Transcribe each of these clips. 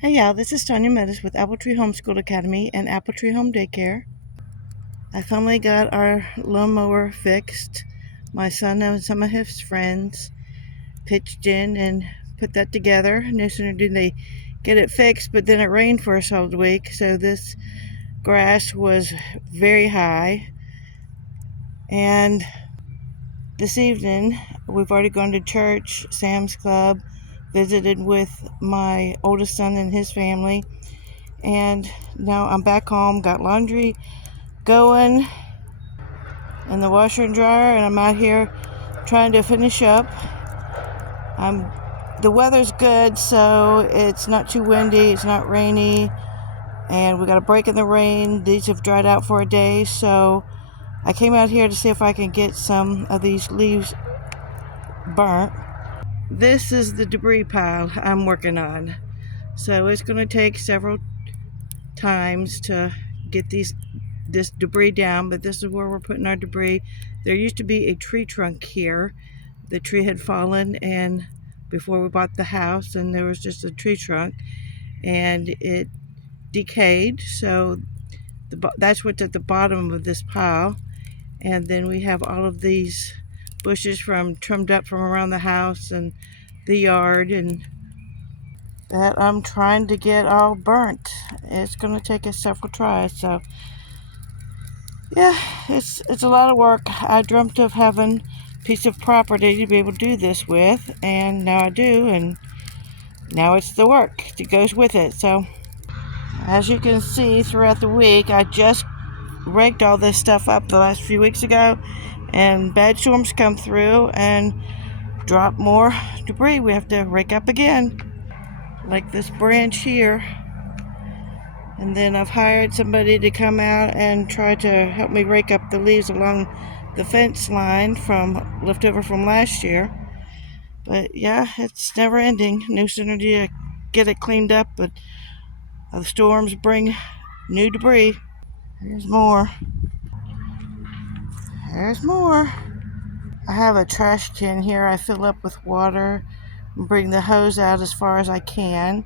Hey y'all, this is Tanya Meadows with Apple Tree Homeschool Academy and Apple Tree Home Daycare. I finally got our lawnmower fixed. My son and some of his friends pitched in and put that together. No sooner did they get it fixed, but then it rained for a solid week, so this grass was very high. And this evening, we've already gone to church, Sam's Club, visited with my oldest son and his family. And now I'm back home, got laundry going in the washer and dryer, and I'm out here trying to finish up. The weather's good, so it's not too windy, it's not rainy, and we got a break in the rain. These have dried out for a day, so I came out here to see if I can get some of these leaves burnt. This is the debris pile I'm working on, so it's going to take several times to get this debris down, but this is where we're putting our debris. There used to be a tree trunk here. The tree had fallen, and before we bought the house, and there was just a tree trunk, and it decayed, so that's what's at the bottom of this pile. And then we have all of these bushes trimmed up from around the house and the yard, and that I'm trying to get all burnt. It's going to take us several tries, so yeah, it's a lot of work. I dreamt of having a piece of property to be able to do this with, and now I do, and now it's the work that goes with it. So as you can see throughout the week, I just raked all this stuff up the last few weeks ago, and bad storms come through and drop more debris. We have to rake up again, like this branch here. And then I've hired somebody to come out and try to help me rake up the leaves along the fence line from leftover from last year. But yeah, it's never ending. No sooner do you get it cleaned up, but the storms bring new debris. There's more. There's more. I have a trash can here I fill up with water and bring the hose out as far as I can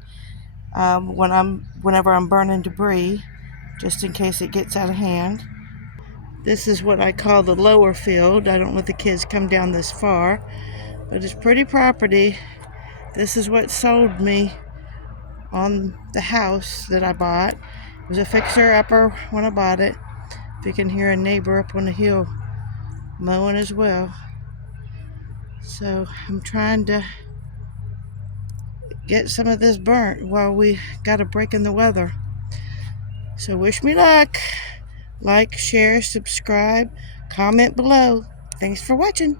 whenever I'm burning debris, just in case it gets out of hand. This is what I call the lower field. I don't let the kids come down this far, but it's pretty property. This is what sold me on the house that I bought. It was a fixer-upper when I bought it. If you can hear a neighbor up on the hill mowing as well. So I'm trying to get some of this burnt while we got a break in the weather. So wish me luck. Like, share, subscribe, comment below. Thanks for watching.